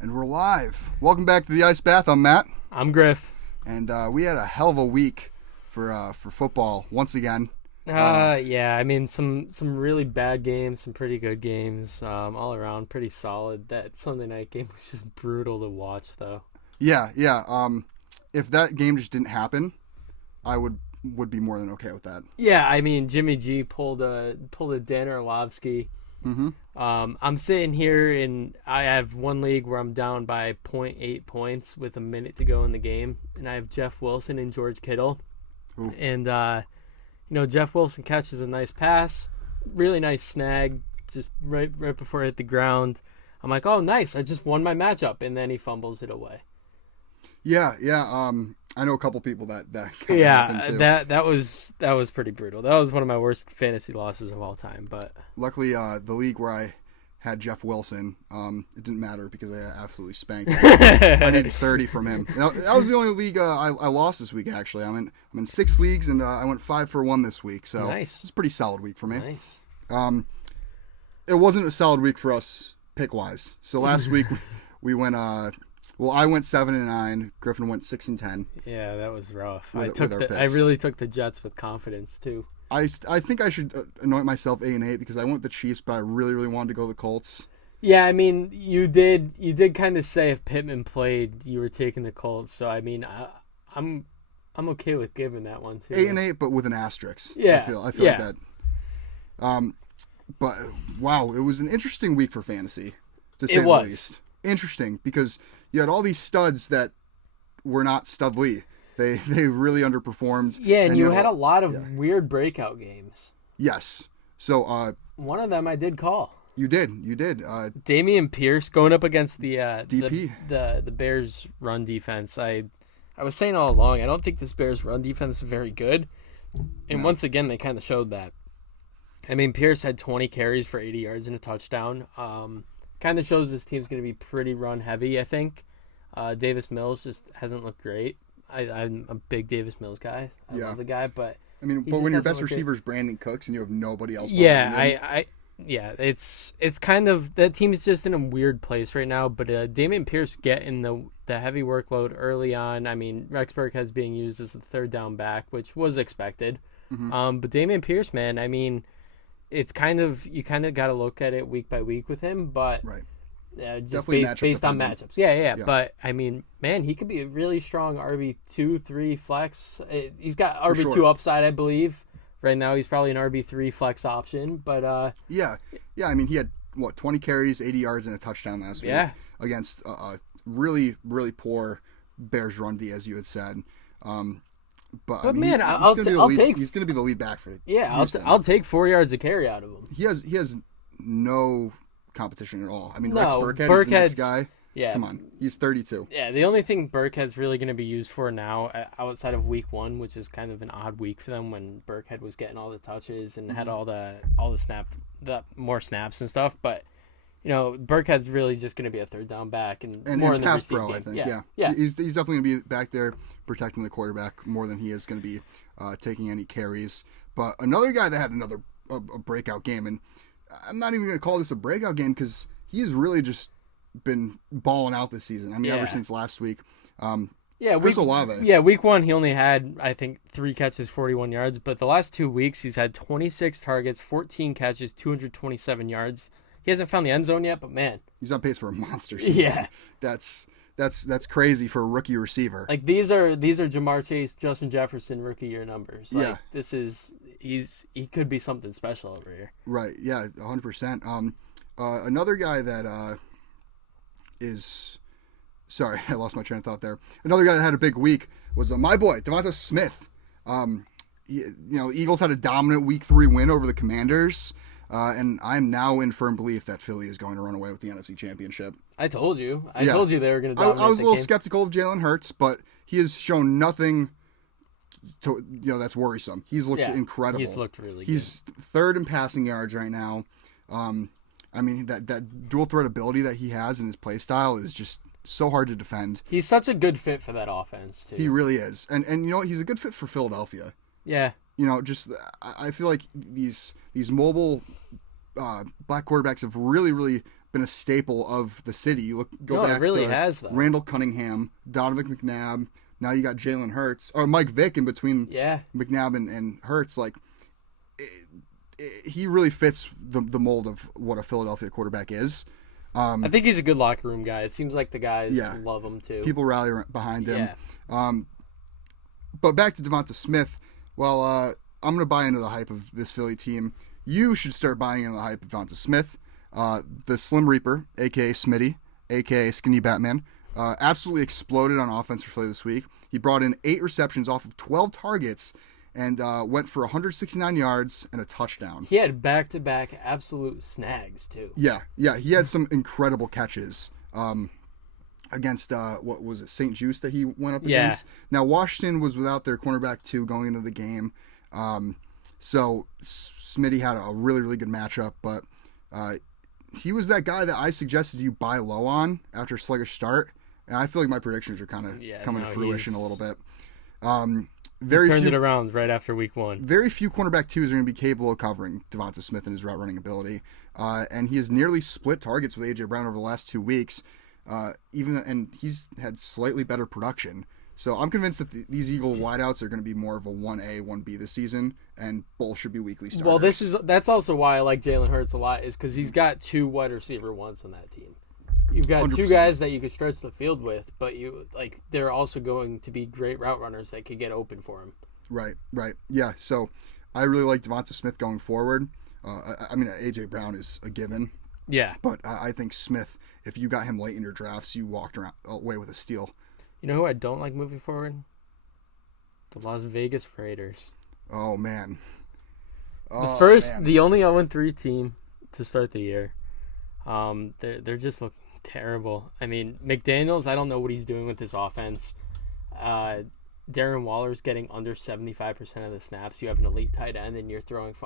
And we're live. Welcome back to the Ice Bath. I'm Matt. I'm Griff. And we had a hell of a week for football once again. Yeah, I mean some really bad games, some pretty good games, all around pretty solid. That Sunday night game was just brutal to watch, though. Yeah. If that game just didn't happen, I would be more than okay with that. Yeah, I mean Jimmy G pulled a Dan Orlovsky. Mm-hmm. I'm sitting here and I have one league where I'm down by 0.8 points with a minute to go in the game, and I have Jeff Wilson and George Kittle. Ooh. And Jeff Wilson catches a nice pass, really nice snag, just right before it hit the ground. I'm like, oh, nice! I just won my matchup, and then he fumbles it away. Yeah. I know a couple people that kind of happened too. that was pretty brutal. That was one of my worst fantasy losses of all time. But luckily, the league where I had Jeff Wilson, it didn't matter because I absolutely spanked him. I needed 30 from him. That was the only league I lost this week. Actually, I'm in 6 leagues and I went 5 for 1 this week. So nice. It's a pretty solid week for me. Nice. It wasn't a solid week for us pick wise. So last week we went. I went 7-9. Griffin went 6-10. Yeah, that was rough. With I really took the Jets with confidence too. I think I should anoint myself 8-8 because I went with the Chiefs, but I really wanted to go the Colts. Yeah, I mean, you did kind of say if Pittman played, you were taking the Colts. So I mean, I'm okay with giving that one too. 8-8, but with an asterisk. Yeah, I feel like that. But wow, it was an interesting week for fantasy, to say the least. Interesting because you had all these studs that were not studly. They really underperformed. Yeah, and you had a lot of weird breakout games. Yes. So one of them I did call. You did. Dameon Pierce going up against the DP. The Bears run defense. I was saying all along, I don't think this Bears run defense is very good. And once again they kind of showed that. I mean, Pierce had 20 carries for 80 yards and a touchdown. Kind of shows this team's going to be pretty run heavy, I think. Davis Mills just hasn't looked great. I'm a big Davis Mills guy. I love the guy, but I mean, but when your best receiver is Brandon Cooks and you have nobody else, it's kind of that team's just in a weird place right now. But Dameon Pierce getting the heavy workload early on. I mean, Rex Burkhead's being used as a third down back, which was expected. Mm-hmm. But Dameon Pierce, man, I mean, it's you kind of got to look at it week by week with him, but right. Just based on matchups. Yeah. But, I mean, man, he could be a really strong RB2, 3 flex. He's got RB2 upside, I believe. Right now, he's probably an RB3 flex option. But Yeah, I mean, he had, 20 carries, 80 yards, and a touchdown last week against a really, really poor Bears run D, as you had said. But I mean, man, he's going to be the lead back for it. Yeah, I'll take 4 yards of carry out of him. He has no competition at all. I mean, Rex Burkhead is the next guy. Yeah. Come on. He's 32. Yeah, the only thing Burkhead's really going to be used for now outside of week 1, which is kind of an odd week for them when Burkhead was getting all the touches and had all the more snaps and stuff, but Burkhead's really just going to be a third down back and more in the pass receive pro, game. I think. Yeah. He's definitely going to be back there protecting the quarterback more than he is going to be taking any carries. But another guy that had a breakout game, and I'm not even going to call this a breakout game because he's really just been balling out this season. I mean, ever since last week. Chris Olave. Yeah, week 1 he only had, I think, 3 catches, 41 yards. But the last 2 weeks he's had 26 targets, 14 catches, 227 yards. He hasn't found the end zone yet, but man, he's on pace for a monster season. Yeah, that's crazy for a rookie receiver. Like these are Jamar Chase, Justin Jefferson rookie year numbers. Like, this is he could be something special over here. Right. Yeah. 100%. Another guy that is. Sorry, I lost my train of thought there. Another guy that had a big week was my boy Devonta Smith. Eagles had a dominant Week 3 win over the Commanders. And I'm now in firm belief that Philly is going to run away with the NFC Championship. I told you. I told you they were going to dominate. I was a little skeptical of Jalen Hurts, but he has shown nothing that's worrisome. He's looked incredible. He's looked really good. He's third in passing yards right now. I mean, that dual threat ability that he has in his play style is just so hard to defend. He's such a good fit for that offense, too. He really is. And he's a good fit for Philadelphia. Yeah. I feel like these mobile black quarterbacks have really, really been a staple of the city. You go No, it back really to has, though. Randall Cunningham, Donovan McNabb. Now you got Jalen Hurts or Mike Vick in between McNabb and Hurts. Like he really fits the mold of what a Philadelphia quarterback is. I think he's a good locker room guy. It seems like the guys love him too. People rally behind him. Yeah. But back to Devonta Smith. Well, I'm going to buy into the hype of this Philly team. You should start buying into the hype of Devonta Smith. The Slim Reaper, a.k.a. Smitty, a.k.a. Skinny Batman, absolutely exploded on offense for Philly this week. He brought in 8 receptions off of 12 targets and went for 169 yards and a touchdown. He had back-to-back absolute snags, too. Yeah. He had some incredible catches against, what was it, St. Juice that he went up against? Now, Washington was without their cornerback, too, going into the game. So Smitty had a really, really good matchup, but he was that guy that I suggested you buy low on after a sluggish start, and I feel like my predictions are kind of coming to fruition a little bit. He's turned it around right after week 1. Very few cornerback 2s are going to be capable of covering Devonta Smith and his route running ability, and he has nearly split targets with A.J. Brown over the last 2 weeks, and he's had slightly better production. So I'm convinced that these Eagle wideouts are going to be more of a 1A, 1B this season, and both should be weekly starters. Well, that's also why I like Jalen Hurts a lot, is because he's got 2 wide receiver ones on that team. You've got 2 guys that you could stretch the field with, but they're also going to be great route runners that could get open for him. Right. Yeah, so I really like Devonta Smith going forward. I mean, A.J. Brown is a given. Yeah. But I think Smith, if you got him late in your drafts, you walked away with a steal. You know who I don't like moving forward? The Las Vegas Raiders. Oh, man. The only 0-3 team to start the year. They're just look terrible. I mean, McDaniels, I don't know what he's doing with this offense. Darren Waller's getting under 75% of the snaps. You have an elite tight end, and you're throwing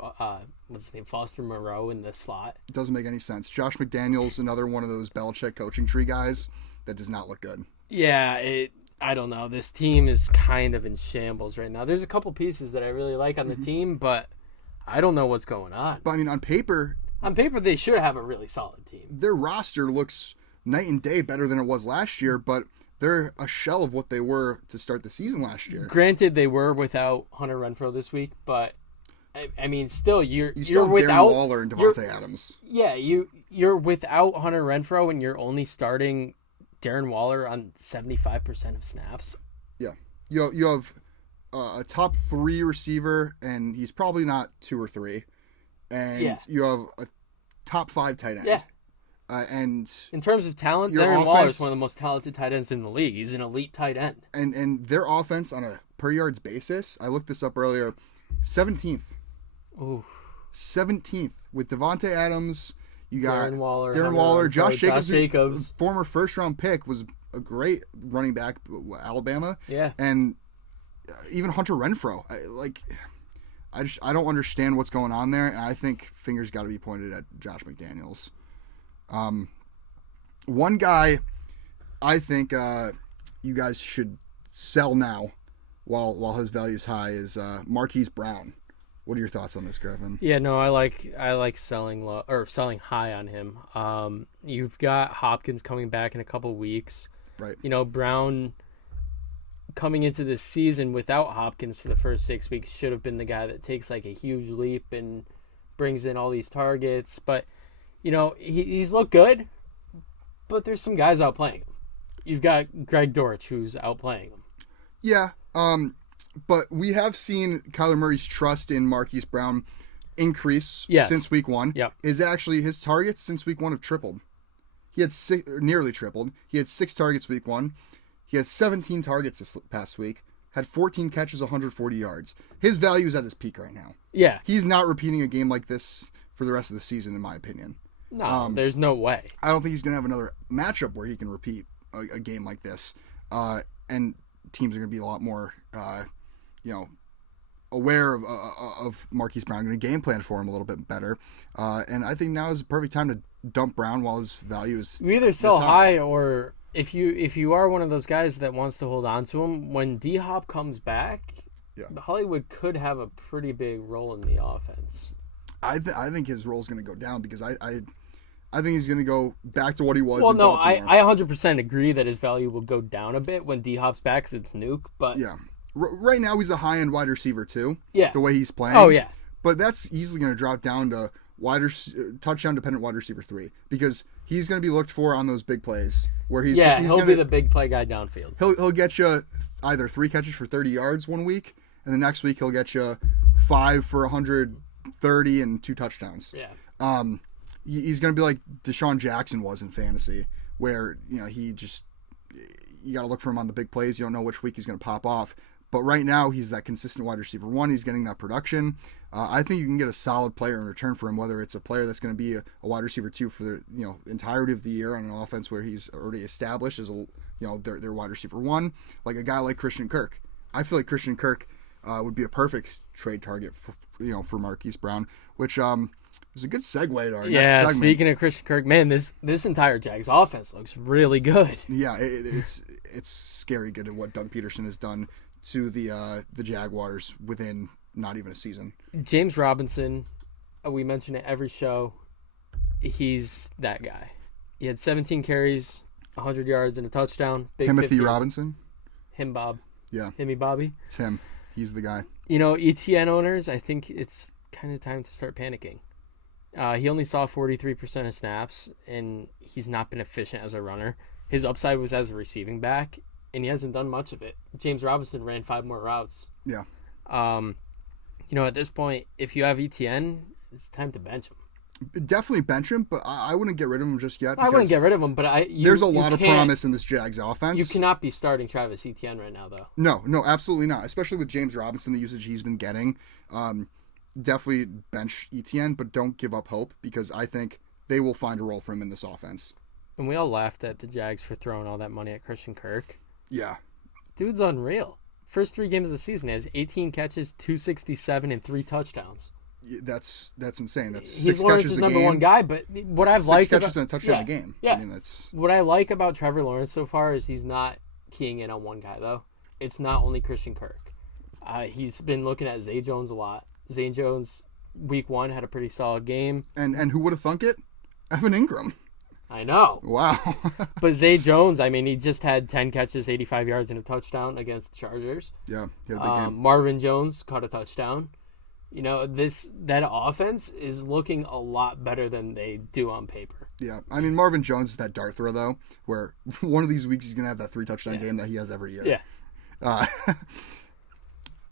what's his name, Foster Moreau in the slot. It doesn't make any sense. Josh McDaniels, another one of those Belichick coaching tree guys that does not look good. Yeah, I don't know. This team is kind of in shambles right now. There's a couple pieces that I really like on the team, but I don't know what's going on. But I mean, on paper, they should have a really solid team. Their roster looks night and day better than it was last year, but they're a shell of what they were to start the season last year. Granted, they were without Hunter Renfrow this week, but I mean, still you're still without Darren Waller and Devontae Adams. Yeah, you're without Hunter Renfrow, and you're only starting Darren Waller on 75% of snaps. Yeah, you have a top 3 receiver, and he's probably not 2 or 3, and you have a top 5 tight end. Yeah. And in terms of talent, Darren Waller is one of the most talented tight ends in the league. He's an elite tight end. And their offense on a per yards basis, I looked this up earlier, 17th. Ooh. 17th with Devontae Adams. You got Darren Waller, Josh Jacobs, former first-round pick, was a great running back, Alabama. Yeah. And even Hunter Renfrow. I don't understand what's going on there, and I think fingers got to be pointed at Josh McDaniels. One guy I think you guys should sell now while his value is high is Marquis Brown. What are your thoughts on this, Griffin? Yeah, no, I like selling low or selling high on him. You've got Hopkins coming back in a couple weeks. Right. You know, Brown coming into this season without Hopkins for the first 6 weeks should have been the guy that takes like a huge leap and brings in all these targets. But, you know, he's looked good, but there's some guys outplaying him. You've got Greg Dortch who's outplaying him. Yeah, but we have seen Kyler Murray's trust in Marquise Brown increase since week 1. Yep. Is actually his targets since week 1 have tripled. He had nearly tripled. He had 6 targets week 1. He had 17 targets this past week. Had 14 catches, 140 yards. His value is at his peak right now. Yeah. He's not repeating a game like this for the rest of the season, in my opinion. No, there's no way. I don't think he's going to have another matchup where he can repeat a game like this. And teams are going to be a lot more, aware of Marquise Brown, going to game plan for him a little bit better. And I think now is the perfect time to dump Brown while his value is. You either sell high or if you are one of those guys that wants to hold on to him, when D-Hop comes back, Hollywood could have a pretty big role in the offense. I think his role is going to go down because I think he's going to go back to what he was Well, in no, Baltimore. I 100% agree that his value will go down a bit when D-Hop's back because it's Nuke, but... Yeah. Right now, he's a high-end wide receiver, too. Yeah. The way he's playing. Oh, yeah. But that's easily going to drop down to touchdown-dependent wide receiver 3 because he's going to be looked for on those big plays where he's he'll be the big play guy downfield. He'll get you either 3 catches for 30 yards one week, and the next week he'll get you 5 for 130 and 2 touchdowns. Yeah. He's going to be like Deshaun Jackson was in fantasy, where you got to look for him on the big plays. You don't know which week he's going to pop off. But right now, he's that consistent wide receiver 1. He's getting that production. I think you can get a solid player in return for him, whether it's a player that's going to be a wide receiver 2 for the entirety of the year on an offense where he's already established as their wide receiver 1, like a guy like Christian Kirk. I feel like Christian Kirk would be a perfect trade target for Marquis Brown, which is a good segue to our next segment. Speaking of Christian Kirk, man, this entire Jags offense looks really good. Yeah, it's scary good at what Doug Peterson has done to the Jaguars within not even a season. James Robinson, we mention it every show. He's that guy. He had 17 carries, 100 yards, and a touchdown. Timothy Robinson? Him, Bob. Yeah. Himmy Bobby? It's him. He's the guy. ETN owners, I think it's kind of time to start panicking. He only saw 43% of snaps, and he's not been efficient as a runner. His upside was as a receiving back, and he hasn't done much of it. James Robinson ran 5 more routes. Yeah. At this point, if you have ETN, it's time to bench him. Definitely bench him, but I wouldn't get rid of him just yet. I wouldn't get rid of him, but there's a lot of promise in this Jags offense. You cannot be starting Travis Etienne right now, though. No, absolutely not. Especially with James Robinson, the usage he's been getting. Definitely bench Etienne, but don't give up hope because I think they will find a role for him in this offense. And we all laughed at the Jags for throwing all that money at Christian Kirk. Yeah. Dude's unreal. First 3 games of the season, he has 18 catches, 267, and 3 touchdowns. That's insane. That's He's 6 catches a game. Lawrence's number 1 guy, but what I've liked 6 catches and a touchdown a game. Yeah. I mean, that's what I like about Trevor Lawrence so far is he's not keying in on one guy though. It's not only Christian Kirk. He's been looking at Zay Jones a lot. Zay Jones week 1 had a pretty solid game. And who would have thunk it? Evan Ingram. I know. Wow. But Zay Jones, I mean, he just had 10 catches, 85 yards, and a touchdown against the Chargers. Yeah, he had a big game. Marvin Jones caught a touchdown. That offense is looking a lot better than they do on paper. Yeah, I mean, Marvin Jones is that dart throw, though, where one of these weeks he's going to have that 3-touchdown game that he has every year. Yeah.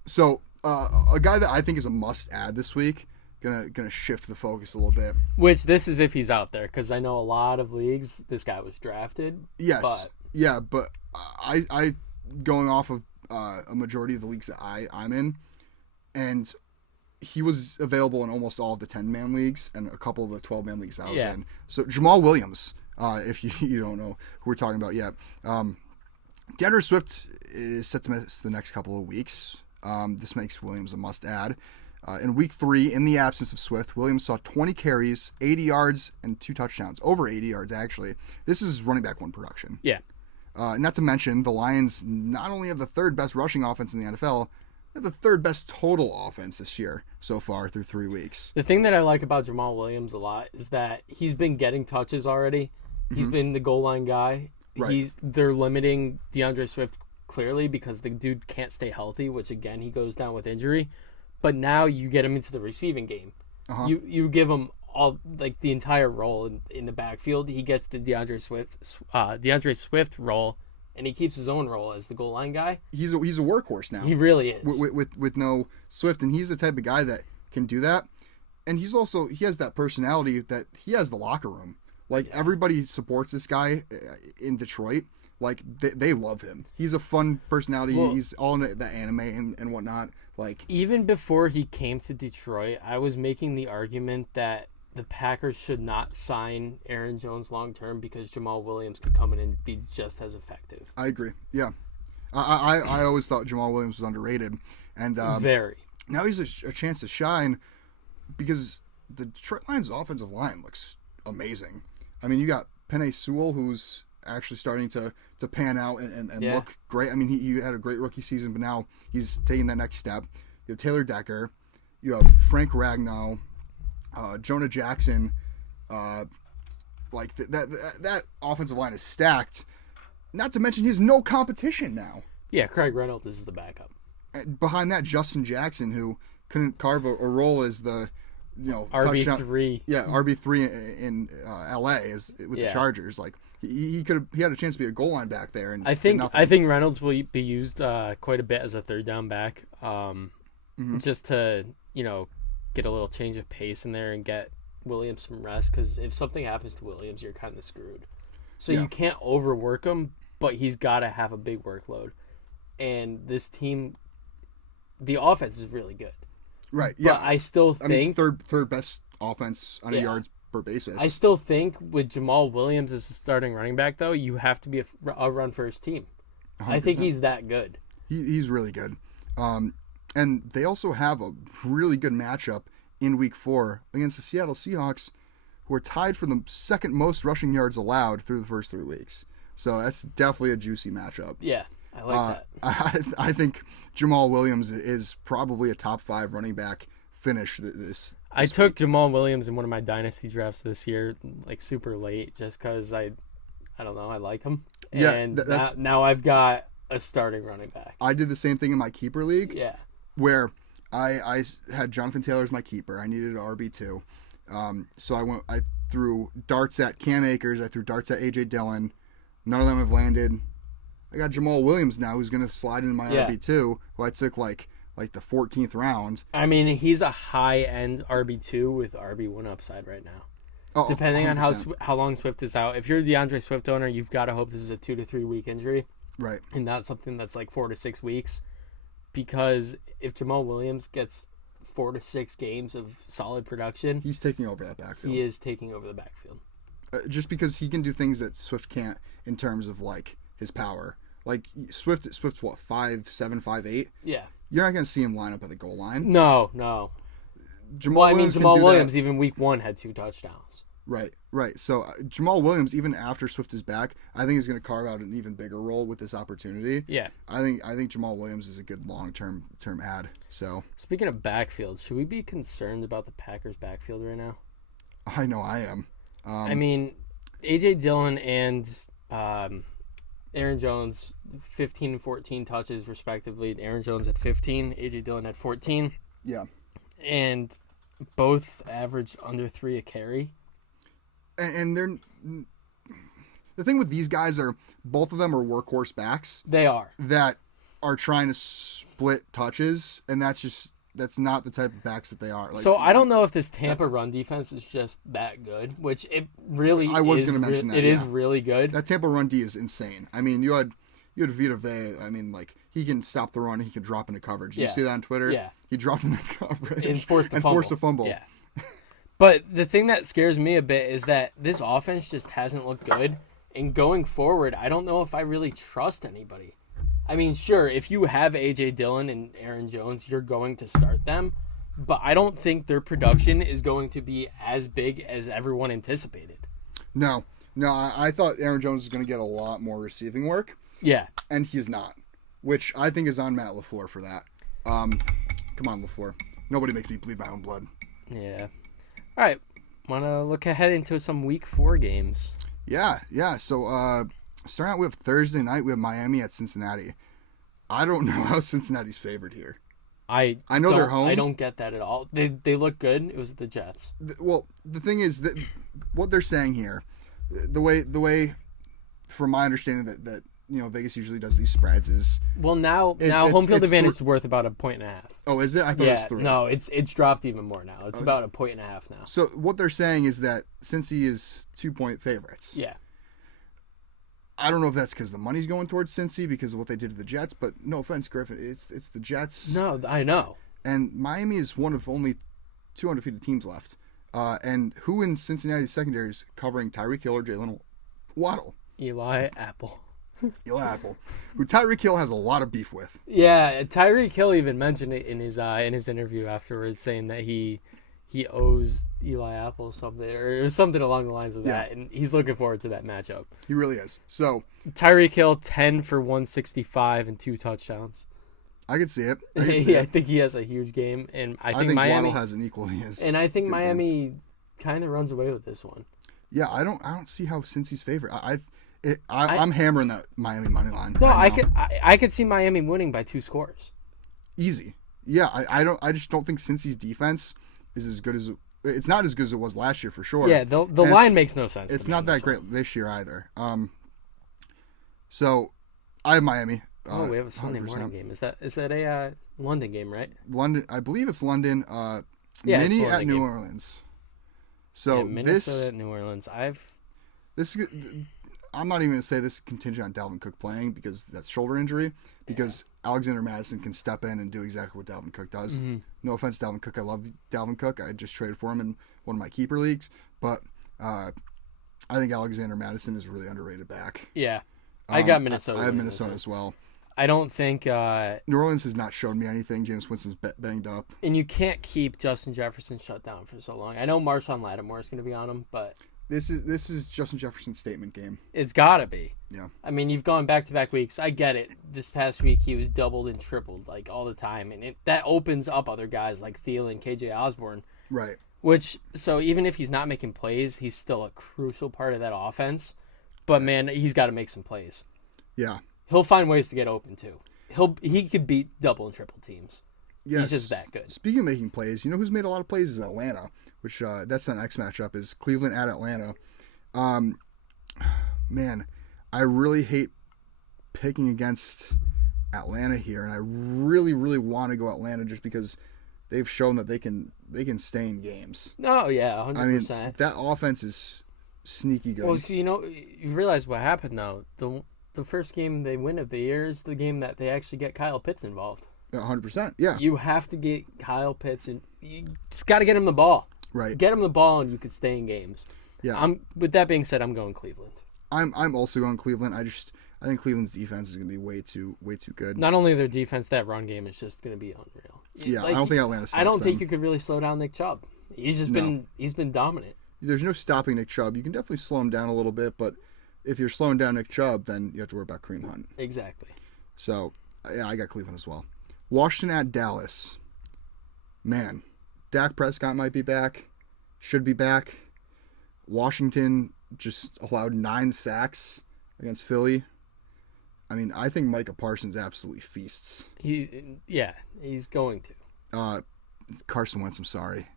So, a guy that I think is a must-add this week, gonna shift the focus a little bit. Which, this is if he's out there, because I know a lot of leagues, this guy was drafted. Yes. But I going off of a majority of the leagues that I'm in, and he was available in almost all of the 10-man leagues and a couple of the 12-man leagues that I was in. So Jamal Williams, if you don't know who we're talking about yet. DeAndre Swift is set to miss the next couple of weeks. This makes Williams a must-add. In week 3, in the absence of Swift, Williams saw 20 carries, 80 yards, and 2 touchdowns. Over 80 yards, actually. This is running back 1 production. Yeah. Not to mention, the Lions not only have the 3rd best rushing offense in the NFL, they have the 3rd best total offense this year so far through 3 weeks. The thing that I like about Jamal Williams a lot is that he's been getting touches already. He's been the goal line guy. Right. They're limiting DeAndre Swift clearly because the dude can't stay healthy, which again, he goes down with injury. But now you get him into the receiving game. You give him all the entire role in the backfield. He gets the DeAndre Swift role, and he keeps his own role as the goal line guy. He's a workhorse now. He really is with no Swift, and he's the type of guy that can do that. And he has that personality that he has the locker room. Everybody supports this guy in Detroit. They love him. He's a fun personality. He's all in the anime and whatnot. Even before he came to Detroit, I was making the argument that the Packers should not sign Aaron Jones long term because Jamal Williams could come in and be just as effective. I agree. Yeah, I always thought Jamal Williams was underrated, and very. Now he's a chance to shine because the Detroit Lions' offensive line looks amazing. I mean, you got Penei Sewell, who's actually starting to pan out and look great. I mean, he had a great rookie season, but now he's taking that next step. You have Taylor Decker. You have Frank Ragnow, Jonah Jackson, Like that offensive line is stacked. Not to mention he has no competition now. Yeah, Craig Reynolds is the backup. And behind that, Justin Jackson, who couldn't carve a role as the RB3. Yeah, RB3 in LA is with the Chargers. Like he had a chance to be a goal line back there. And I think Reynolds will be used quite a bit as a third down back, just to get a little change of pace in there and get Williams some rest. Because if something happens to Williams, you're kind of screwed. So you can't overwork him, but he's got to have a big workload. And this team, the offense is really good. Right. Yeah. But I still think third best offense on a yards per basis. I still think with Jamal Williams as a starting running back, though, you have to be a run first team. 100%. I think he's that good. He's really good. And they also have a really good matchup in Week 4 against the Seattle Seahawks, who are tied for the second most rushing yards allowed through the first 3 weeks. So that's definitely a juicy matchup. Yeah. I like that. I think Jamal Williams is probably a top 5 running back finish this I took Jamal Williams in one of my dynasty drafts this year, like super late, just because I don't know, I like him. Yeah, and now I've got a starting running back. I did the same thing in my keeper league. Yeah. Where I had Jonathan Taylor as my keeper. I needed an RB2. So I threw darts at Cam Akers. I threw darts at A.J. Dillon. None of them have landed. I got Jamal Williams now, who's going to slide into my RB2, who I took like the 14th round. I mean, he's a high-end RB2 with RB1 upside right now. Depending 100%. On how long Swift is out. If you're a DeAndre Swift owner, you've got to hope this is a 2 to 3 week injury. Right. And not something that's like 4 to 6 weeks. Because if Jamal Williams gets 4 to 6 games of solid production, he's taking over that backfield. He is taking over the backfield. Just because he can do things that Swift can't in terms of like his power. Like Swift's what, 5'7", 5'8"? Yeah. You're not going to see him line up at the goal line. No. Jamal Williams that. Even week 1 had 2 touchdowns. Right. So Jamal Williams, even after Swift is back, I think is going to carve out an even bigger role with this opportunity. Yeah. I think Jamal Williams is a good long-term add. So speaking of backfield, should we be concerned about the Packers backfield right now? I know I am. I mean, A.J. Dillon and Aaron Jones, 15 and 14 touches respectively. Aaron Jones had 15, A.J. Dillon had 14. Yeah. And both averaged under 3 a carry. And they're the thing with these guys are both of them are workhorse backs. They are. That are trying to split touches, and that's not the type of backs that they are. Like, so I don't know if this Tampa run defense is just that good, which it really is. I was going to mention that. It is really good. That Tampa run D is insane. I mean, you had Vita Vea. I mean, like, he can stop the run. He can drop into coverage. Did you see that on Twitter? Yeah. He dropped into coverage. And forced a fumble. Yeah. But the thing that scares me a bit is that this offense just hasn't looked good. And going forward, I don't know if I really trust anybody. I mean, sure, if you have A.J. Dillon and Aaron Jones, you're going to start them. But I don't think their production is going to be as big as everyone anticipated. No, I thought Aaron Jones was going to get a lot more receiving work. Yeah. And he's not, which I think is on Matt LaFleur for that. Come on, LaFleur. Nobody makes me bleed my own blood. Yeah. All right. Want to look ahead into some Week 4 games? Yeah. So, starting out, we have Thursday night. We have Miami at Cincinnati. I don't know how Cincinnati's favored here. I know they're home. I don't get that at all. They look good. It was the Jets. Well, the thing is that what they're saying here, the way, from my understanding that Vegas usually does these spreads is now home field advantage is worth about 1.5. Oh, is it? I thought it was 3. No, it's dropped even more now. It's about 1.5 now. So what they're saying is that Cincy is 2-point favorites. Yeah. I don't know if that's because the money's going towards Cincy because of what they did to the Jets, but no offense, Griffin, it's the Jets. No, I know. And Miami is one of only 2 undefeated teams left. And who in Cincinnati's secondary is covering Tyreek Hill or Jalen Waddle? Eli Apple, who Tyreek Hill has a lot of beef with. Yeah, Tyreek Hill even mentioned it in his interview afterwards, saying that he owes Eli Apple something, or it was something along the lines of that, and he's looking forward to that matchup. He really is. So Tyreek Hill 10 for 165 and 2 touchdowns. I could see it. I think he has a huge game, and I think Miami Waddle has an equal. And I think Miami kind of runs away with this one. Yeah, I don't see how Cincy's favorite. I'm hammering that Miami money line. No, right I could see Miami winning by 2 scores. Easy. Yeah, I just don't think Cincy's defense is as good as it's not as good as it was last year for sure. Yeah, the line makes no sense. It's not that great this year either. So I have Miami. We have a Sunday 100%. morning game. Is that a London game, right? London, I believe it's London. Yeah, Mini it's at New game. Orleans. So Minnesota at New Orleans. I'm not even going to say this is contingent on Dalvin Cook playing because that's shoulder injury. Because Alexander Madison can step in and do exactly what Dalvin Cook does. Mm-hmm. No offense, Dalvin Cook. I love Dalvin Cook. I just traded for him in one of my keeper leagues. But I think Alexander Madison is really underrated back. Yeah, I got Minnesota. I have Minnesota as well. I don't think New Orleans has not shown me anything. James Winston's banged up. And you can't keep Justin Jefferson shut down for so long. I know Marshawn Lattimore is going to be on him, but this is Justin Jefferson's statement game. It's got to be. Yeah. I mean, you've gone back-to-back weeks. I get it. This past week, he was doubled and tripled, like, all the time. And that opens up other guys like Thielen, KJ Osborne. Right. So even if he's not making plays, he's still a crucial part of that offense. But, man, he's got to make some plays. Yeah. He'll find ways to get open, too. He could beat double and triple teams. Yes. He's just that good. Speaking of making plays, you know who's made a lot of plays is Atlanta, which that's the next matchup is Cleveland at Atlanta. Man, I really hate picking against Atlanta here, and I really, really want to go Atlanta just because they've shown that they can stay in games. Oh, yeah, 100%. I mean, that offense is sneaky good. Well, so, you realize what happened, though. The first game they win of the year is the game that they actually get Kyle Pitts involved. 100%, yeah. You have to get Kyle Pitts, and you just got to get him the ball. Right. Get him the ball, and you could stay in games. Yeah. With that being said, I'm going Cleveland. I'm also going Cleveland. I think Cleveland's defense is going to be way too good. Not only their defense, that run game is just going to be unreal. Yeah, I don't think Atlanta stops I don't think them. you could really slow down Nick Chubb. He's been dominant. There's no stopping Nick Chubb. You can definitely slow him down a little bit, but if you're slowing down Nick Chubb, then you have to worry about Kareem Hunt. Exactly. So, yeah, I got Cleveland as well. Washington at Dallas. Man, Dak Prescott might be back. Should be back. Washington just allowed 9 sacks against Philly. I mean, I think Micah Parsons absolutely feasts. He's going to. Carson Wentz, I'm sorry.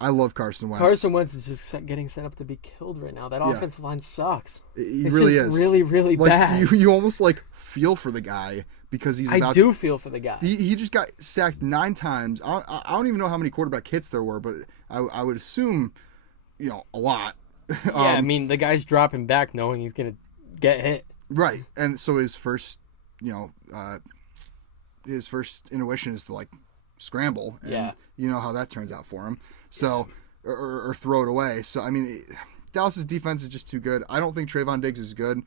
I love Carson Wentz. Carson Wentz is just getting set up to be killed right now. That offensive line sucks. He really is. Really, really bad. You almost feel for the guy because he's about I do feel for the guy. He just got sacked 9 times. I don't even know how many quarterback hits there were, but I would assume, a lot. Yeah, I mean, the guy's dropping back knowing he's going to get hit. Right. And so his first intuition is to scramble. And you know how that turns out for him. So, or throw it away. So, I mean, Dallas's defense is just too good. I don't think Trayvon Diggs is good.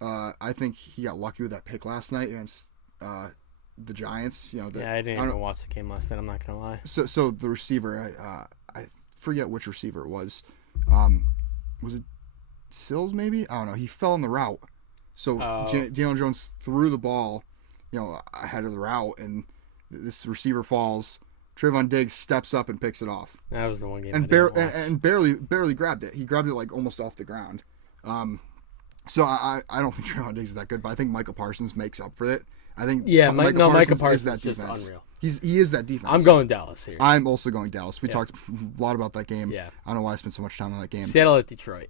I think he got lucky with that pick last night against the Giants. I didn't even watch the game last night. I'm not gonna lie. So the receiver, I forget which receiver it was. Was it Sills? Maybe, I don't know. He fell in the route. So Daniel Jones threw the ball, ahead of the route, and this receiver falls. Trayvon Diggs steps up and picks it off. That was the one game. And barely grabbed it. He grabbed it almost off the ground. So I don't think Trayvon Diggs is that good, but I think Michael Parsons makes up for it. I think Michael Parsons is that defense. Unreal. He is that defense. I'm going Dallas here. I'm also going Dallas. We talked a lot about that game. Yeah. I don't know why I spent so much time on that game. Seattle at Detroit.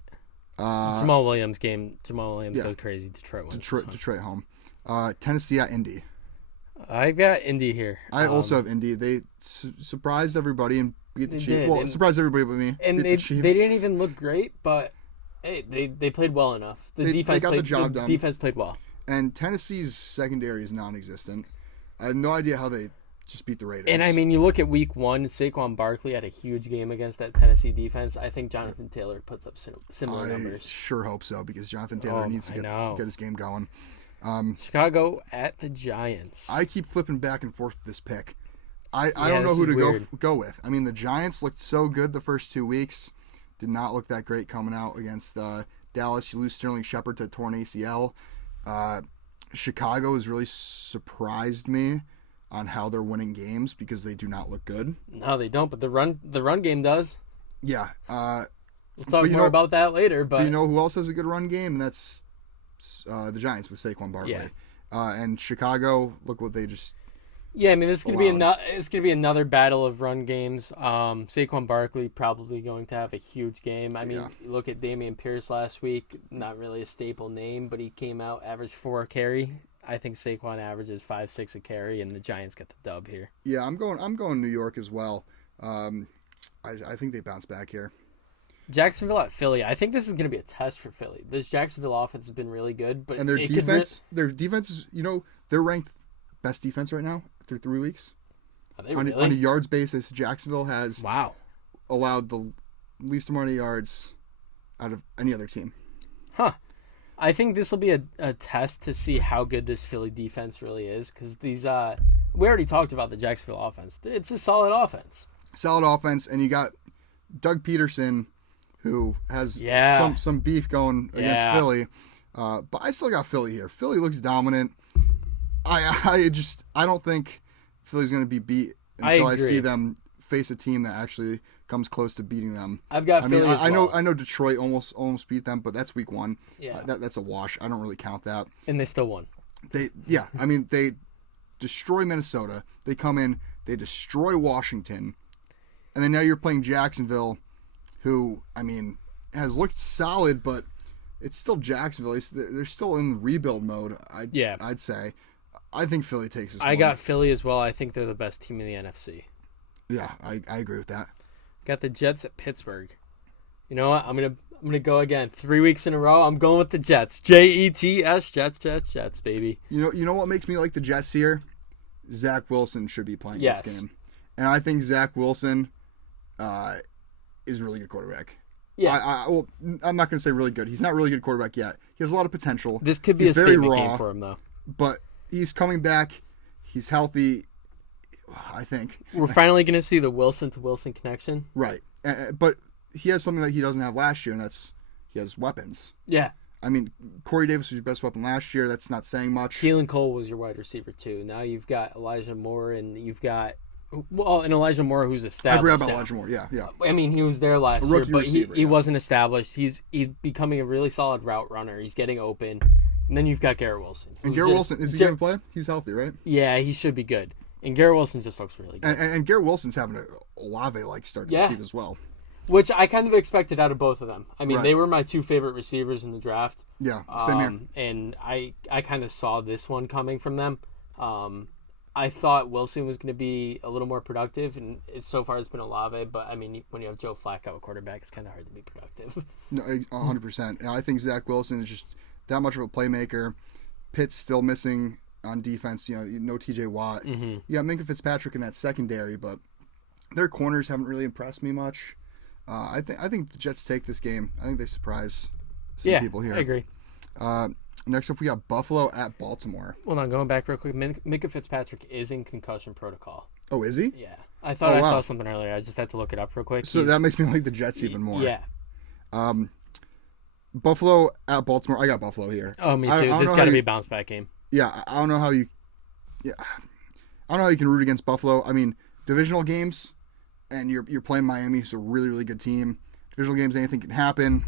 Jamal Williams game. Jamal Williams goes crazy. Detroit wins. Detroit home. Tennessee at Indy. I've got Indy here. I also have Indy. They surprised everybody and beat the Chiefs. Well, surprised everybody but me. And they didn't even look great, but hey, they played well enough. They got the job done. Defense played well. And Tennessee's secondary is non-existent. I have no idea how they just beat the Raiders. And I mean, you look at Week 1, Saquon Barkley had a huge game against that Tennessee defense. I think Jonathan Taylor puts up similar numbers. I sure hope so because Jonathan Taylor needs to get his game going. Chicago at the Giants. I keep flipping back and forth with this pick. I don't know who to go with. I mean, the Giants looked so good the first 2 weeks. Did not look that great coming out against Dallas. You lose Sterling Shepard to a torn ACL. Chicago has really surprised me on how they're winning games because they do not look good. No, they don't, but the run game does. Yeah. We'll talk more about that later. But you know who else has a good run game? And that's the Giants with Saquon Barkley. Yeah. And Chicago, look what they just. Yeah, I mean, this is gonna be another battle of run games. Saquon Barkley probably going to have a huge game. I mean, look at Dameon Pierce last week. Not really a staple name, but he came out, averaged 4 a carry. I think Saquon averages 5-6 a carry, and the Giants get the dub here. Yeah, I'm going New York as well. I think they bounce back here. Jacksonville at Philly. I think this is going to be a test for Philly. This Jacksonville offense has been really good, but their defense is, they're ranked best defense right now through 3 weeks. Are they really? On a yards basis, Jacksonville has allowed the least amount of yards out of any other team. Huh. I think this will be a test to see how good this Philly defense really is, because we already talked about the Jacksonville offense. It's a solid offense. Solid offense, and you got Doug Peterson, who has some beef going against Philly. But I still got Philly here. Philly looks dominant. I don't think Philly's going to be beat until I see them face a team that actually comes close to beating them. I've got Philly as well. I know Detroit almost beat them, but that's week 1. Yeah. That's a wash. I don't really count that. And they still won. They destroy Minnesota. They come in, they destroy Washington. And then now you're playing Jacksonville, who, I mean, has looked solid, but it's still Jacksonville. They're still in rebuild mode, I'd say. I think Philly takes this one. I got Philly as well. I think they're the best team in the NFC. Yeah, I agree with that. Got the Jets at Pittsburgh. You know what? I'm gonna go again. 3 weeks in a row. I'm going with the Jets. Jets, Jets, baby. You know what makes me like the Jets here? Zach Wilson should be playing this game, and I think Zach Wilson is a really good quarterback. Yeah. I'm not gonna say really good. He's not a really good quarterback yet. He has a lot of potential. This could be a statement game for him, though. But he's coming back. He's healthy. I think we're finally going to see the Wilson to Wilson connection. Right. But he has something that he doesn't have last year, and that's he has weapons. Yeah. I mean, Corey Davis was your best weapon last year. That's not saying much. Keelan Cole was your wide receiver, too. Now you've got Elijah Moore, and you've got, and Elijah Moore, who's established. I forgot about Elijah Moore, yeah. I mean, he was there last year, but he wasn't established. He's becoming a really solid route runner. He's getting open. And then you've got Garrett Wilson. And Garrett Wilson, is he going to play? He's healthy, right? Yeah, he should be good. And Garrett Wilson just looks really good. And Garrett Wilson's having a Olave-like start to the season as well. Which I kind of expected out of both of them. I mean, they were my 2 favorite receivers in the draft. Yeah, same here. And I kind of saw this one coming from them. I thought Wilson was going to be a little more productive, and so far it's been Olave. But, I mean, when you have Joe Flacco at quarterback, it's kind of hard to be productive. No, 100%. I think Zach Wilson is just that much of a playmaker. Pitt's still missing on defense, no TJ Watt. Mm-hmm. You got Minkah Fitzpatrick in that secondary, but their corners haven't really impressed me much. I think the Jets take this game. I think they surprise some people here. I agree. Next up, we got Buffalo at Baltimore. Hold on, going back real quick. Minkah Fitzpatrick is in concussion protocol. Oh, is he? Yeah. I thought I saw something earlier. I just had to look it up real quick. So that makes me like the Jets even more. Yeah. Buffalo at Baltimore. I got Buffalo here. Oh, me too. This got to be a bounce back game. Yeah, I don't know how you. Yeah, I don't know how you can root against Buffalo. I mean, divisional games, and you're playing Miami, who's a really really good team. Divisional games, anything can happen.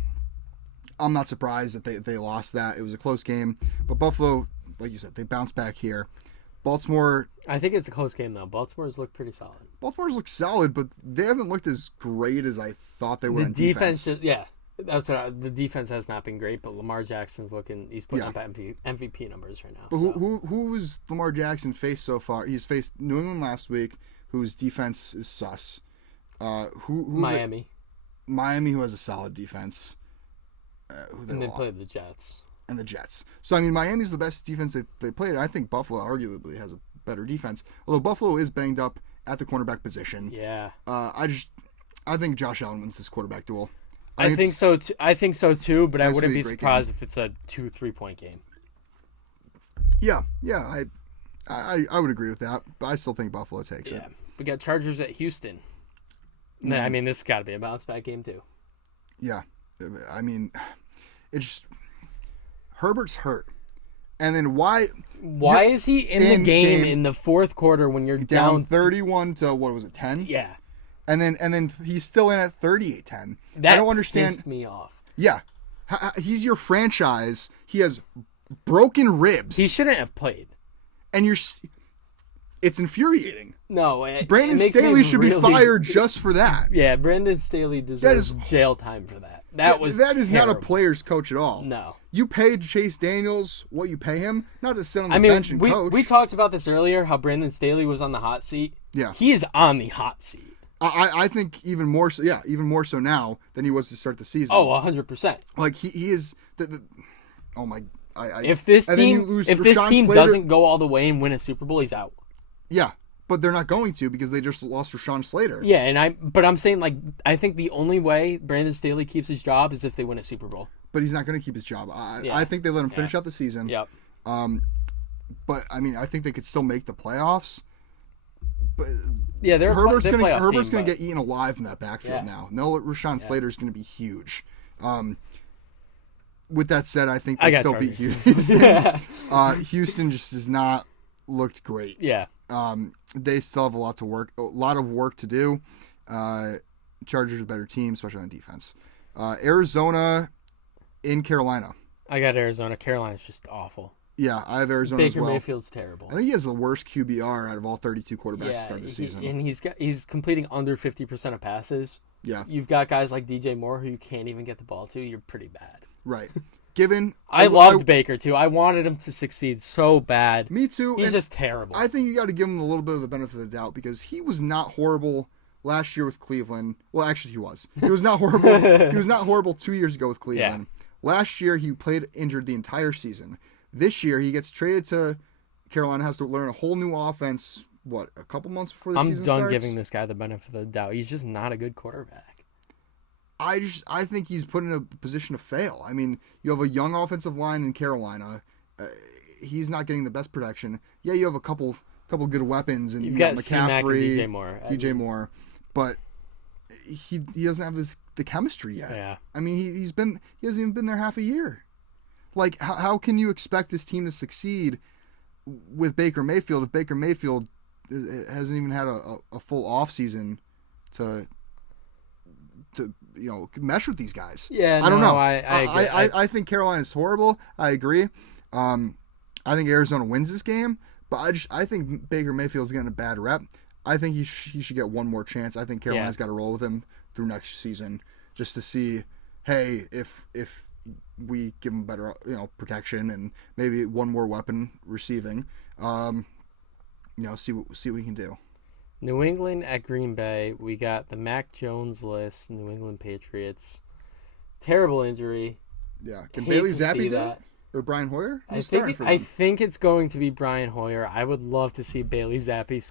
I'm not surprised that they lost that. It was a close game, but Buffalo, like you said, they bounced back here. Baltimore. I think it's a close game though. Baltimore's looked pretty solid. Baltimore's looked solid, but they haven't looked as great as I thought they would. The defense, that's what the defense has not been great, but Lamar Jackson's he's putting up MVP numbers right now. But who has Lamar Jackson faced so far? He's faced New England last week, whose defense is sus. Miami. Miami, who has a solid defense. And they played the Jets. And the Jets. So, I mean, Miami's the best defense they played. I think Buffalo arguably has a better defense. Although Buffalo is banged up at the cornerback position. Yeah. I think Josh Allen wins this quarterback duel. I think so too, but I wouldn't be surprised if it's a 2-3 point game. Yeah, I would agree with that, but I still think Buffalo takes it. We got Chargers at Houston. Man. I mean, this has got to be a bounce back game too. Yeah, I mean, it's just Herbert's hurt, and then why is he in the game in the fourth quarter when you're down 31 to what was it 10? Yeah. And then he's still in at 38-10. That I don't understand. pissed me off. Yeah. He's your franchise. He has broken ribs. He shouldn't have played. And it's infuriating. No, Brandon Staley should be fired just for that. Yeah, Brandon Staley deserves jail time for that. That is not a player's coach at all. No. You paid Chase Daniels what you pay him, not to sit on the bench and coach. We talked about this earlier, how Brandon Staley was on the hot seat. Yeah. He is on the hot seat. I think even more so. Yeah, even more so now than he was to start the season. Oh, 100%. Like he is. Oh my! If this team doesn't go all the way and win a Super Bowl, he's out. Yeah, but they're not going to because they just lost Rashawn Slater. Yeah, but I'm saying I think the only way Brandon Staley keeps his job is if they win a Super Bowl. But he's not going to keep his job. I think they let him finish out the season. Yep. But I mean, I think they could still make the playoffs. But yeah, Herbert's going to get eaten alive in that backfield now. No, Rashawn Slater is going to be huge. With that said, I think they still beat Houston. Houston just has not looked great. Yeah. They still have a lot of work to do. Chargers are a better team, especially on defense. Arizona in Carolina. I got Arizona. Carolina's just awful. Yeah, I have Arizona as well. Baker Mayfield's terrible. I think he has the worst QBR out of all 32 quarterbacks to start the season. And he's completing under 50% of passes. Yeah. You've got guys like DJ Moore who you can't even get the ball to. You're pretty bad. Right. I loved Baker too. I wanted him to succeed so bad. Me too. He's just terrible. I think you got to give him a little bit of the benefit of the doubt because he was not horrible last year with Cleveland. Well, actually, he was. He was not horrible. He was not horrible 2 years ago with Cleveland. Yeah. Last year, he played injured the entire season. This year, he gets traded to Carolina, has to learn a whole new offense, a couple months before the season starts? I'm done giving this guy the benefit of the doubt. He's just not a good quarterback. I think he's put in a position to fail. I mean, you have a young offensive line in Carolina. He's not getting the best protection. Yeah, you have a couple good weapons, and you've got McCaffrey, and DJ Moore, but he doesn't have the chemistry yet. Yeah. I mean, he hasn't even been there half a year. Like, how can you expect this team to succeed with Baker Mayfield if Baker Mayfield hasn't even had a full offseason to mesh with these guys? Yeah, I don't know. I think Carolina's horrible. I agree. I think Arizona wins this game, but I think Baker Mayfield's getting a bad rep. I think he should get one more chance. I think Carolina's got to roll with him through next season just to see, hey, if we give him better protection and maybe one more weapon receiving, see what we can do. New England at Green Bay. We got the Mac Jones list. New England Patriots. Terrible injury. Yeah, can Bailey Zappi do it? Or Brian Hoyer? I think it's going to be Brian Hoyer. I would love to see Bailey Zappi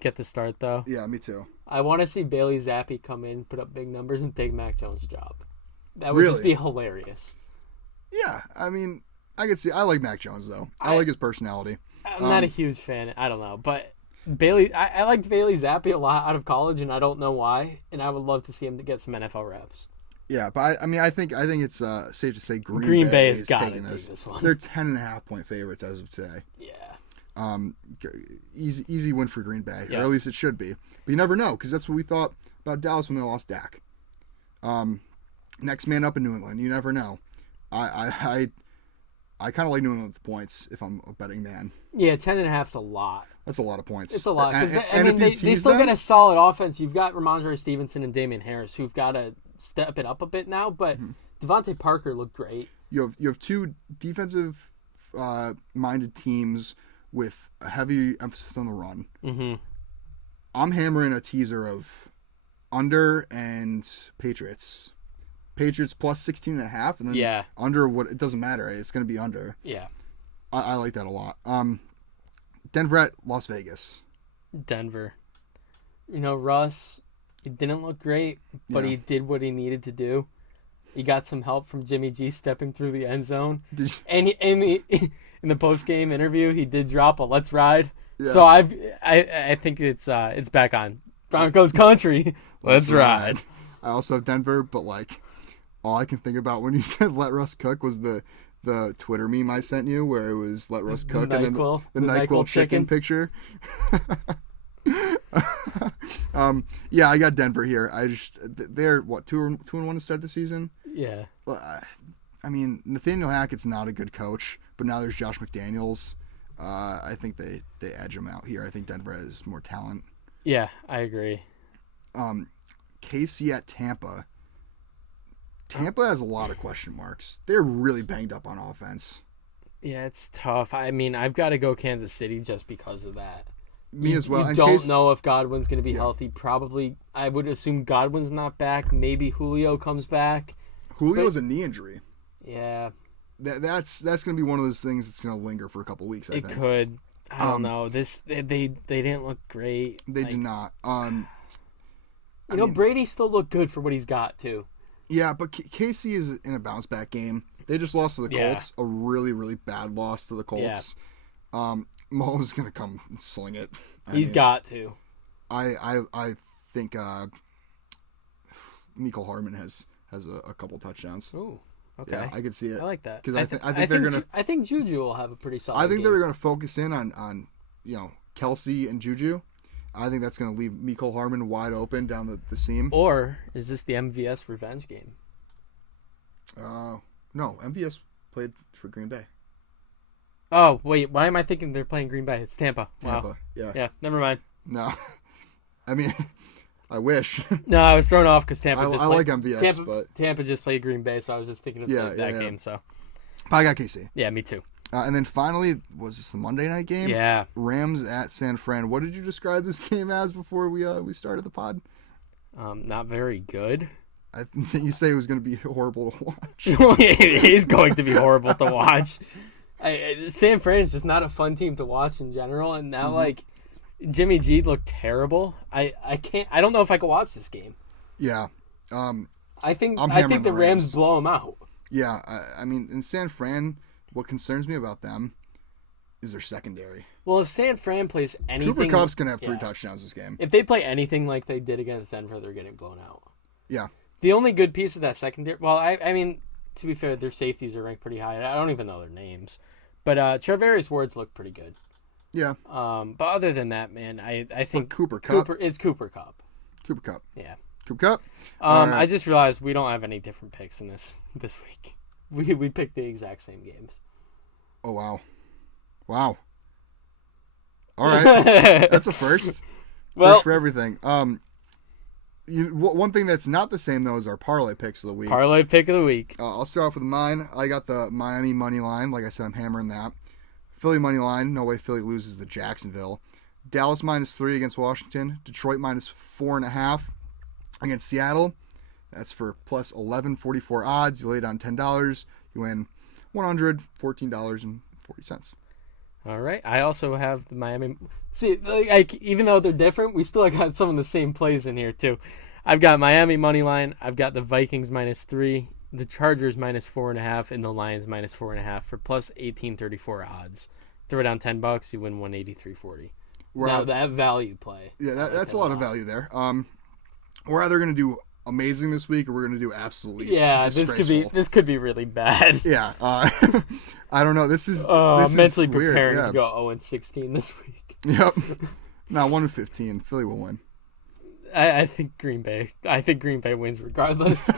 get the start, though. Yeah, me too. I want to see Bailey Zappi come in, put up big numbers, and take Mac Jones' job. That would just be hilarious. Yeah, I mean, I could see. I like Mac Jones though. I like his personality. I'm not a huge fan. I don't know, but Bailey. I liked Bailey Zappi a lot out of college, and I don't know why. And I would love to see him to get some NFL reps. Yeah, but I think it's safe to say Green Bay has got taking this one. They're 10.5-point favorites as of today. Yeah. Easy win for Green Bay, yeah. Or at least it should be. But you never know because that's what we thought about Dallas when they lost Dak. Next man up in New England. You never know. I kind of like New England with the points if I'm a betting man. Yeah, 10.5's a lot. That's a lot of points. It's a lot. They still get a solid offense. You've got Ramondre Stevenson and Damian Harris who've got to step it up a bit now, but Devontae Parker looked great. You have two defensive minded teams with a heavy emphasis on the run. Mm-hmm. I'm hammering a teaser of under and Patriots. Patriots plus 16.5, and then under what it doesn't matter. It's going to be under. Yeah, I like that a lot. Denver at Las Vegas. Denver. Russ, he didn't look great, but he did what he needed to do. He got some help from Jimmy G stepping through the end zone, and in the post game interview, he did drop a "Let's ride." Yeah. So I think it's back on Broncos country. Let's ride. I also have Denver, but all I can think about when you said "Let Russ cook" was the Twitter meme I sent you, where it was "Let Russ cook" and then the NyQuil chicken picture. Yeah, I got Denver here. They're what 2-1 to start the season. Yeah. Well, I mean, Nathaniel Hackett's not a good coach, but now there's Josh McDaniels. I think they edge him out here. I think Denver has more talent. Yeah, I agree. KC at Tampa. Tampa has a lot of question marks. They're really banged up on offense. Yeah, it's tough. I mean, I've got to go Kansas City just because of that. Me as well. You don't know if Godwin's going to be healthy. Probably, I would assume Godwin's not back. Maybe Julio comes back. Julio's a knee injury. Yeah. That's going to be one of those things that's going to linger for a couple weeks, I think. It could. I don't know. They didn't look great. They did not. Brady still looked good for what he's got, too. Yeah, but KC is in a bounce-back game. They just lost to the Colts, a really, really bad loss to the Colts. Yeah. Mahomes is going to come and sling it. He's got to. I think Mecole Hardman has a couple touchells. Ooh, okay. Yeah, I could see it. I like that. Because I think they're going to... I think Juju will have a pretty solid I think game. they're going to focus in on Kelsey and Juju. I think that's going to leave Mecole Hardman wide open down the seam. Or is this the MVS revenge game? No, MVS played for Green Bay. Oh, wait. Why am I thinking they're playing Green Bay? It's Tampa. Wow. Yeah. Yeah, never mind. No. I mean, I wish. No, I was thrown off because Tampa just I played. like MVS, but... Tampa just played Green Bay, so I was just thinking of that game. So. But I got KC. Yeah, me too. And then finally, was this the Monday night game? Yeah. Rams at San Fran. What did you describe this game as before we started the pod? Not very good. I think you say it was going to be horrible to watch. It is going to be horrible to watch. San Fran is just not a fun team to watch in general, and now Jimmy G looked terrible. I don't know if I could watch this game. Yeah. I think the Rams blow them out. Yeah, I mean, in San Fran, what concerns me about them is their secondary. Well, if San Fran plays anything... Cooper Kupp's going to have 3 touchdowns this game. If they play anything like they did against Denver, they're getting blown out. Yeah. The only good piece of that secondary... Well, I mean, to be fair, their safeties are ranked pretty high. I don't even know their names. But Trevarius Ward's look pretty good. Yeah. But other than that, man, I think... Cooper Kupp? It's Cooper Kupp. Cooper Kupp. Yeah. Cooper Kupp? I just realized we don't have any different picks in this week. We picked the exact same games. Oh, wow. Wow. All right. That's a first. Well, first for everything. One thing that's not the same, though, is our parlay picks of the week. Parlay pick of the week. I'll start off with mine. I got the Miami money line. Like I said, I'm hammering that. Philly money line. No way Philly loses to Jacksonville. Dallas -3 against Washington. Detroit -4.5 against Seattle. That's for plus 1144 odds. You lay down $10. You win $114.40. All right. I also have the Miami. See, even though they're different, we still got some of the same plays in here too. I've got Miami money line. I've got the Vikings -3, the Chargers -4.5, and the Lions -4.5 for plus 1834 odds. Throw down $10, you win $183.40. Now that value play. Yeah, that's a lot of value there. We're either going to do amazing this week, or we're going to do absolutely disgraceful. This could be really bad. Yeah, I don't know. This is mentally is weird. preparing to go 0-16 this week. Yep. Now 1-15. Philly will win. I think Green Bay. I think Green Bay wins regardless.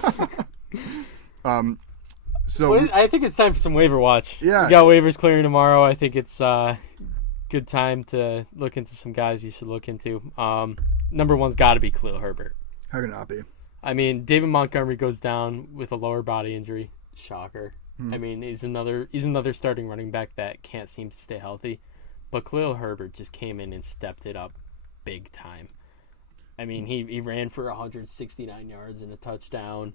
So I think it's time for some waiver watch. Yeah, we got waivers clearing tomorrow. I think it's good time to look into some guys you should look into. Number one's got to be Khalil Herbert. How can it not be? I mean, David Montgomery goes down with a lower body injury. Shocker. I mean, he's another starting running back that can't seem to stay healthy. But Khalil Herbert just came in and stepped it up big time. I mean, he ran for 169 yards and a touchdown.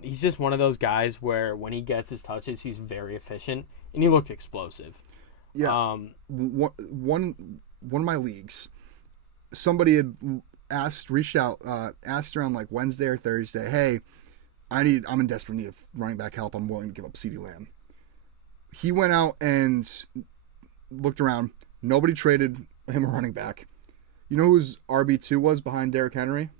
He's just one of those guys where when he gets his touches, he's very efficient, and he looked explosive. Yeah. One of my leagues, somebody had reached out around like Wednesday or Thursday, hey, I'm in desperate need of running back help. I'm willing to give up CeeDee Lamb. He went out and looked around. Nobody traded him a running back. You know whose RB2 was behind Derrick Henry?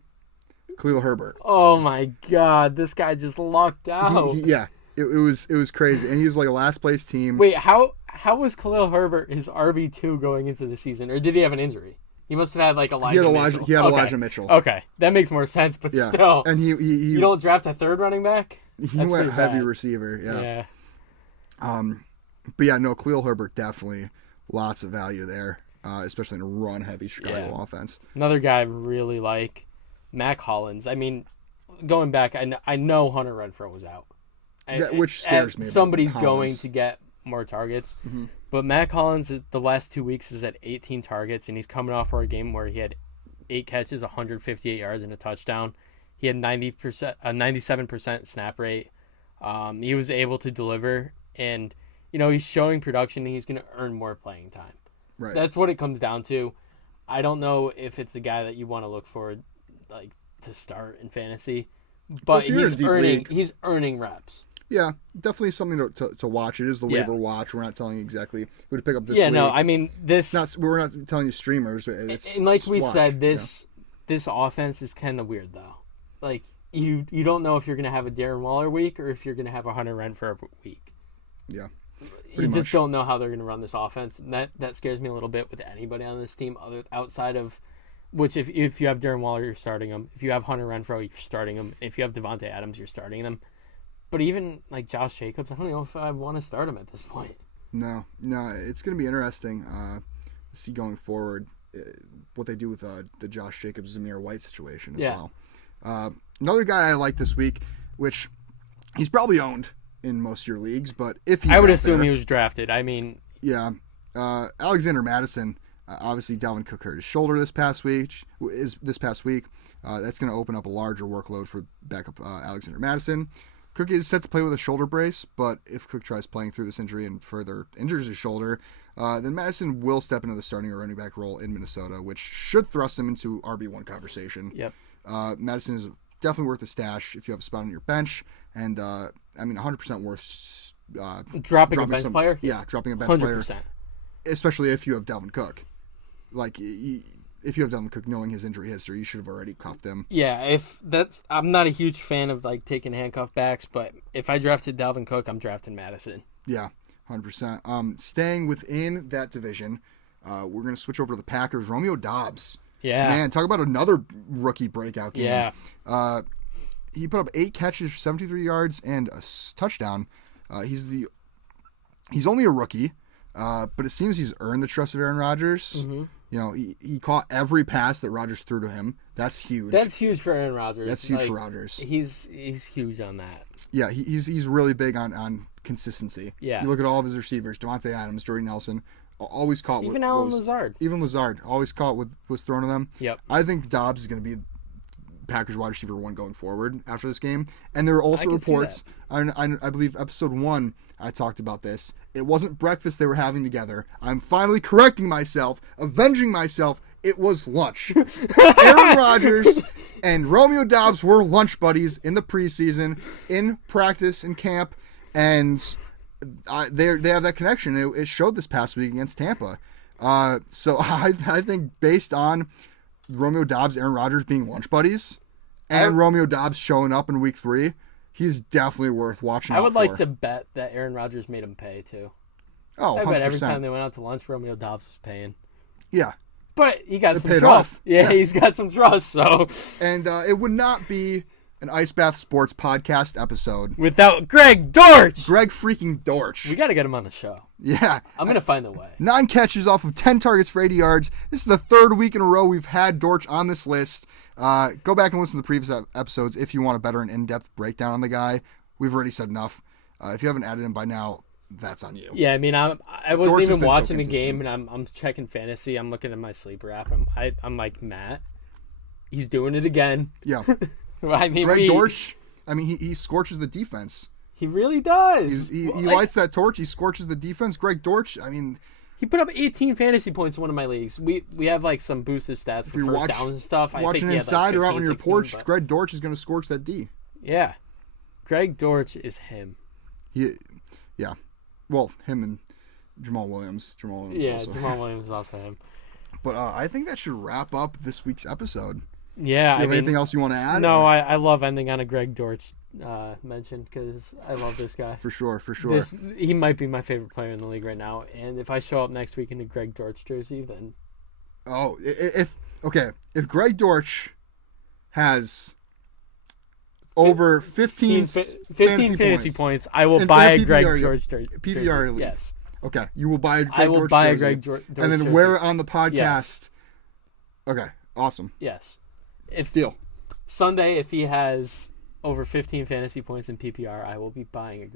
Khalil Herbert. Oh my God, this guy just lucked out. Yeah, it was crazy, and he was like a last place team. Wait, how was Khalil Herbert his RB2 going into the season, or did he have an injury? He must have had like Elijah Mitchell. He had Elijah Mitchell. Okay, that makes more sense, but still. And he you don't draft a third running back? He went heavy receiver, yeah. But yeah, no, Khalil Herbert definitely lots of value there, especially in a run-heavy Chicago offense. Another guy I really like, Mack Hollins. I mean, going back, I know Hunter Renfrow was out. Which scares me. Somebody's going to get more targets. Mm-hmm. But Mack Hollins, the last 2 weeks, is at 18 targets, and he's coming off for a game where he had 8 catches, 158 yards, and a touchdown. He had 97% snap rate. He was able to deliver, and he's showing production, and he's going to earn more playing time. Right. That's what it comes down to. I don't know if it's a guy that you want to look for, like, to start in fantasy, but he's earning reps. Yeah, definitely something to watch. It is the waiver watch. We're not telling you exactly who to pick up this week. No, I mean we're not telling you streamers. It's and like we watch, said, this offense is kind of weird though. Like you don't know if you're gonna have a Darren Waller week or if you're gonna have a Hunter Renfrow week. Yeah, you just don't know how they're gonna run this offense, and that scares me a little bit with anybody on this team outside of. Which, if you have Darren Waller, you're starting him. If you have Hunter Renfrow, you're starting him. If you have Devontae Adams, you're starting them. But even like Josh Jacobs, I don't know if I want to start him at this point. No, it's going to be interesting to see going forward what they do with the Josh Jacobs Zamir White situation as well. Another guy I like this week, which he's probably owned in most of your leagues, but if he's I would assume he was drafted. I mean, Alexander Mattison. Obviously, Dalvin Cook hurt his shoulder this past week. That's going to open up a larger workload for backup Alexander Mattison. Cook is set to play with a shoulder brace, but if Cook tries playing through this injury and further injures his shoulder, then Madison will step into the starting or running back role in Minnesota, which should thrust him into RB1 conversation. Yep. Madison is definitely worth a stash if you have a spot on your bench, and 100% worth dropping a bench player. Yeah, dropping a bench 100%. player, especially if you have Dalvin Cook. Like, if you have Dalvin Cook, knowing his injury history, you should have already cuffed him. Yeah, I'm not a huge fan of like taking handcuff backs, but if I drafted Dalvin Cook, I'm drafting Madison. Yeah, 100%. Staying within that division, we're going to switch over to the Packers. Romeo Doubs. Yeah. Man, talk about another rookie breakout game. Yeah. He put up 8 catches for 73 yards and a touchdown. He's only a rookie, but it seems he's earned the trust of Aaron Rodgers. Mm-hmm. He caught every pass that Rodgers threw to him. That's huge. That's huge for Aaron Rodgers. That's huge for Rodgers. He's huge on that. Yeah, he's really big on consistency. Yeah. You look at all of his receivers: Devontae Adams, Jordy Nelson, always caught. Even Allen Lazard. Even Lazard always caught what was thrown to them. Yep. I think Dobbs is going to be Packers wide receiver 1 going forward after this game. And there are also reports. I believe episode 1. I talked about this. It wasn't breakfast they were having together. I'm finally correcting myself, avenging myself. It was lunch. Aaron Rodgers and Romeo Doubs were lunch buddies in the preseason, in practice, in camp, and they have that connection. It showed this past week against Tampa. So I think based on Romeo Doubs, Aaron Rodgers being lunch buddies, and Romeo Doubs showing up in week 3, he's definitely worth watching out for. I would like to bet that Aaron Rodgers made him pay, too. Oh, 100%. I bet every time they went out to lunch, Romeo Doubs was paying. Yeah. But he got some paid trust. off. Yeah, he's got some trust, so. And it would not be an Ice Bath Sports podcast episode without Greg Dortch. Greg freaking Dortch. We got to get him on the show. Yeah. I'm going to find a way. 9 catches off of 10 targets for 80 yards. This is the 3rd week in a row we've had Dortch on this list. Go back and listen to the previous episodes if you want a better and in-depth breakdown on the guy. We've already said enough. If you haven't added him by now, that's on you. Yeah, I mean, I wasn't Dortch even watching the game, and I'm checking fantasy. I'm looking at my sleeper app. I'm like, Matt, he's doing it again. Yeah. I mean, Greg Dortch, I mean, he scorches the defense. He really does. He lights that torch. He scorches the defense. Greg Dortch, I mean, he put up 18 fantasy points in one of my leagues. We have like some boosted stats for first downs and stuff. Watching inside or out on your porch, Greg Dortch is going to scorch that D. Yeah. Greg Dortch is him. Yeah. Well, him and Jamal Williams. Jamal Williams is also him. But I think that should wrap up this week's episode. Yeah. You have anything else you want to add? No, I love ending on a Greg Dortch mention because I love this guy. For sure. He might be my favorite player in the league right now. And if I show up next week in a Greg Dortch jersey, then Oh, if Greg Dortch has over 15 fantasy points, I will in buy a a Greg PPR George jersey. PPR league. Yes. Okay, you will buy a Greg I will Dortch buy a jersey, Greg Dortch and then jersey. wear it on the podcast. Yes. Okay, awesome. Yes. Deal. Sunday, if he has over 15 fantasy points in PPR, I will be buying a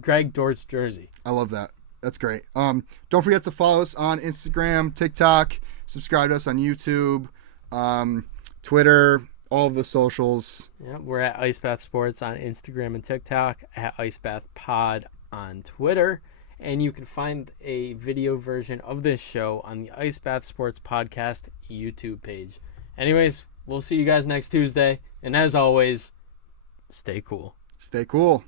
Greg Dortch jersey. I love that. That's great. Don't forget to follow us on Instagram, TikTok, subscribe to us on YouTube, Twitter, all of the socials. Yeah, we're at Icebath Sports on Instagram and TikTok, at Icebath Pod on Twitter, and you can find a video version of this show on the Icebath Sports Podcast YouTube page. Anyways, we'll see you guys next Tuesday, and as always, stay cool. Stay cool.